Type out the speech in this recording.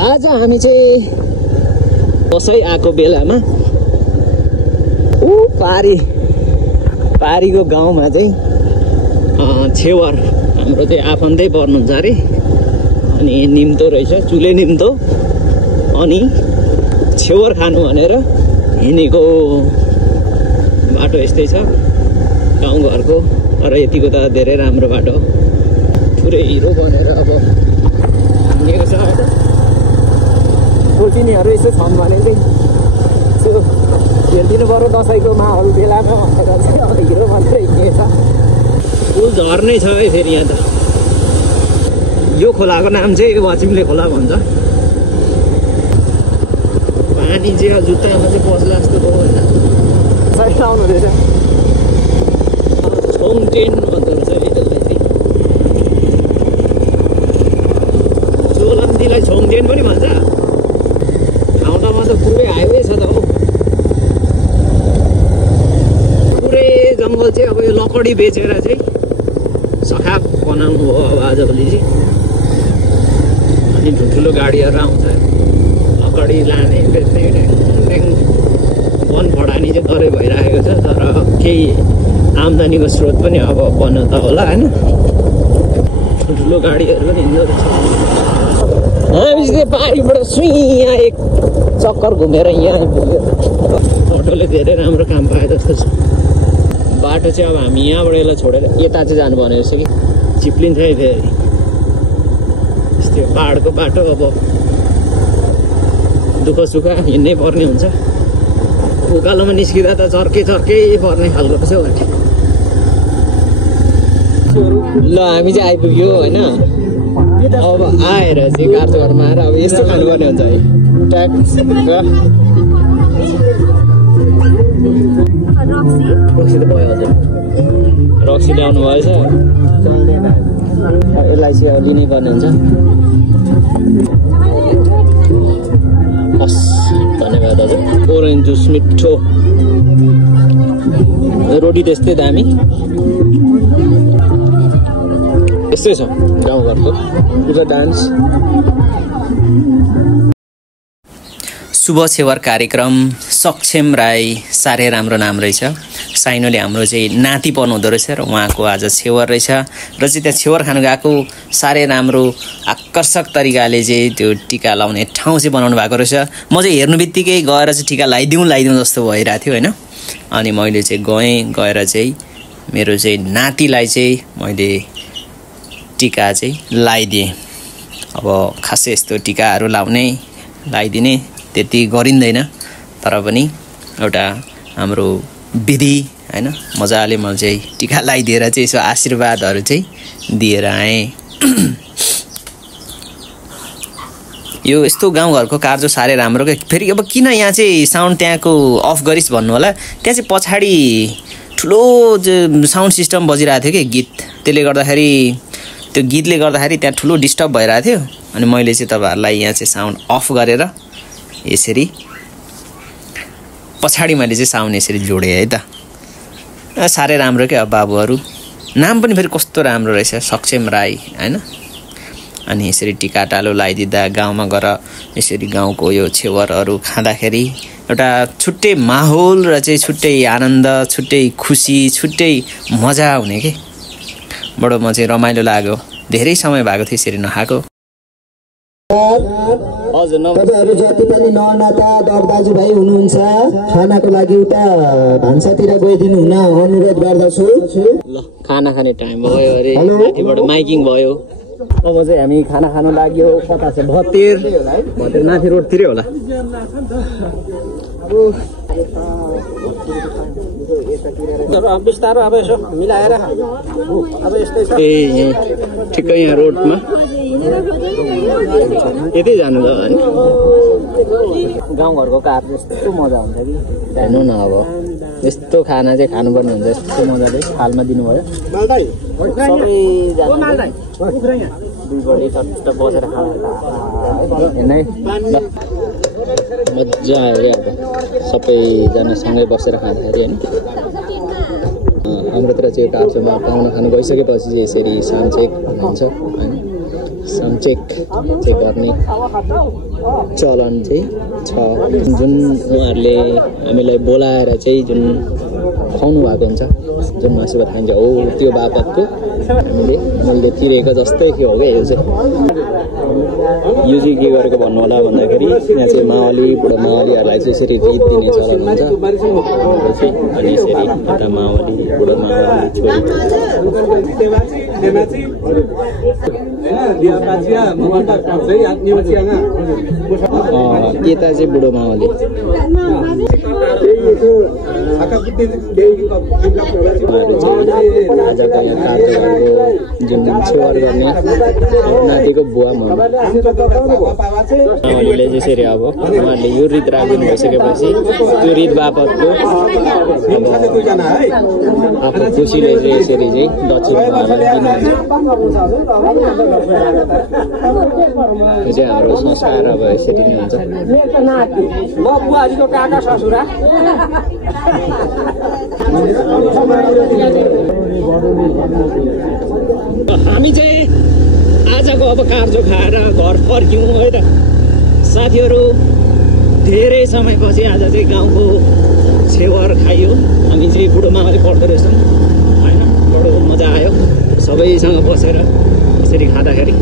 आज हामी चाहिँ दसैँ आएको बेलामा पारीको गाउँमा चाहिँ छेवर हाम्रो चाहिँ आफन्तै पर्नुहुन्छ अरे। अनि निम्तो रहेछ, चुले निम्तो, अनि छेवर खानु भनेर हिँडेको बाटो यस्तै छ गाउँघरको। तर यतिको त धेरै राम्रो बाटो, पुरै हिरो बनेर अब हिँडेको छ। सोचिनेहरू यसो छन् भने चाहिँ यसो हेरिदिनु पऱ्यो दसैँको माहौल बेलामा भनेर चाहिँ अब हिरो बनेर हिँडेको छ। फुल झर्नै छ है फेरि यहाँ त। यो खोलाको नाम चाहिँ वाचिम्ले खोला भन्छ। पानी चाहिँ जुत्तामा चाहिँ पस्ला जस्तो भयो होइन, सही लाउनु रहेछ। छोङटेन भन्दो रहेछ है त्यसलाई चाहिँ। चोलन्तीलाई छोङटेन पनि भन्छ। ठाउँ ठाउँमा त पुरै हाइवे छ त हो। पुरै जङ्गल चाहिँ अब यो लकडी बेचेर चाहिँ सखाप बनाउनु हो अब आजभोलि चाहिँ। अनि ठुल्ठुलो गाडीहरू आउँछ लकडी लाने बेच्ने, वन फडानी चाहिँ तरै भइरहेको छ। तर केही आम्दानीको स्रोत पनि अब बन्न त होला होइन। ठुल्ठुलो गाडीहरू पनि हिँड्दो रहेछ। हामी चाहिँ पारीबाट यहाँ एक चक्कर घुमेर यहाँ अटोले धेरै राम्रो काम पाए जस्तो छ। बाटो चाहिँ अब हामी यहाँबाट यसलाई छोडेर यता चाहिँ जानु भनेको छ कि चिप्लिन्छ है फेरि। यस्तै पाहाडको बाटो अब दुःख सुख हिँड्नै पर्ने हुन्छ। उकालोमा निस्किँदा त चर्कै पर्ने खालको रहेछ हौ। ल हामी चाहिँ आइपुग्यो होइन। अब आएर चाहिँ कारचोकरमा आएर अब यस्तो खानुपर्ने हुन्छ है। ट्याक रक्सी त भयो हजुर, रक्सी ल्याउनु भएछ। यसलाई चाहिँ अब लिनै पर्ने हुन्छ। हस् धन्यवाद हजुर। ओरेन्ज जुस मिठो, रोटी त्यस्तै दामी। यस्तै छ गाउँघरको पुरा डान्स। शुभ छेवर कार्यक्रम सक्षम राई साह्रै राम्रो नाम रहेछ। साइनोले हाम्रो चाहिँ नाति पर्नुहुँदो रहेछ र उहाँको आज छेवर रहेछ र चाहिँ त्यहाँ छेवर खानु गएको साह्रै राम्रो आकर्षक तरिकाले चाहिँ त्यो टिका लाउने ठाउँ चाहिँ बनाउनु भएको रहेछ। म चाहिँ हेर्नु बित्तिकै गएर चाहिँ टिका लगाइदिउँ जस्तो भइरहेको थियो होइन। अनि मैले चाहिँ गएर चाहिँ मेरो चाहिँ नातिलाई चाहिँ मैले टिका चाहिँ लगाइदिएँ। अब खासै यस्तो टिकाहरू लगाइदिने त्यति गरिँदैन, तर पनि एउटा हाम्रो विधि होइन। मजाले मैले चाहिँ टिका लगाइदिएर चाहिँ यसो आशीर्वादहरू चाहिँ दिएर आएँ। यो यस्तो गाउँघरको कार्य साह्रै राम्रो क्या। फेरि अब किन यहाँ चाहिँ साउन्ड त्यहाँको अफ गरिस् भन्नु होला, त्यहाँ चाहिँ पछाडि ठुलो साउन्ड सिस्टम बजिरहेको थियो कि गीत। त्यसले गर्दाखेरि त्यो गीतले गर्दाखेरि त्यहाँ ठुलो डिस्टर्ब भइरहेको थियो। अनि मैले चाहिँ तपाईँहरूलाई यहाँ चाहिँ साउन्ड अफ गरेर यसरी पछाडि मैले चाहिँ साउन्ड यसरी जोडेँ है त। साह्रै राम्रो क्या बाबुहरू। नाम पनि फेरि कस्तो राम्रो रहेछ, सक्षम राई होइन। अनि यसरी टिका टालो लगाइदिँदा गाउँमा गएर यसरी गाउँको यो छेवरहरू खाँदाखेरि एउटा छुट्टै माहौल र चाहिँ छुट्टै आनन्द, छुट्टै खुसी, छुट्टै मजा हुने के। बडो म चाहिँ रमाइलो लाग्यो। धेरै समय भएको थियो यसरी नखाएको। हजुर तपाईहरु जति पनि ननाता दर दाजुभाइ हुनुहुन्छ खानाको लागि उता भान्सातिर गइदिनु हुन अनुरोध गर्दछु। ल खाना खाने टाइम भयो अरे, माथिबाट माइकिङ भयो। अब चाहिँ हामी खाना खानु लाग्यो। कता छ? भतेर माथि रोडतिरै होला। बिस्तारो अब यसो मिलाएर अब यस्तै छ। ए ठिकै यहाँ रोडमा यतै जानु त होइन। गाउँघरको कार यस्तो मजा हुन्छ कि हेर्नु न। अब यस्तो खाना चाहिँ खानुपर्ने हुन्छ। यस्तो मजाले थालमा दिनुभयो सबैजना दुईपट्टि चट्ट बसेर खाना हेर्नै मजा आयो क्या। अब सबैजना सँगै बसेर खाँदाखेरि होइन। हाम्रोतिर चाहिँ कार्चोमा पाहुना खानु गइसकेपछि चाहिँ यसरी सानचेक भन्छ होइन। इन्कम चेक गर्ने चलन चाहिँ छ, जुन उहाँहरूले हामीलाई बोलाएर चाहिँ जुन खुवाउनु भएको हुन्छ, जुन मासु भात खान्छ हो त्यो बापतको हामीले मूल्य तिरेको जस्तै हो क्या। यो चाहिँ के गरेको भन्नु होला भन्दाखेरि यहाँ चाहिँ मावली बुढो मावलीहरूलाई चाहिँ यसरी रित दिने चलन हुन्छ। अनि यसरी यता मावली बुढो मावली छोरी यता चाहिँ बुढो मावली आजको यहाँ कार्यक्रमको जुन छेवर गर्ने नातिको बुवा मावलीले यसरी अब उहाँहरूले यो रित राखिदिनु भइसकेपछि त्यो रित बापतको आफ्नो खुसीले चाहिँ यसरी चाहिँ दक्षिण यो चाहिँ हाम्रो संस्कार अब यसरी नै हुन्छ। हामी चाहिँ आजको अब कार्जो खाएर घर फर्क्यौँ है त साथीहरू। धेरै समयपछि आज चाहिँ गाउँको छेवर खाइयो। हामी चाहिँ बुढो मावली पढ्दो रहेछौँ होइन, बडो मजा आयो सबैसँग बसेर यसरी खाँदाखेरि।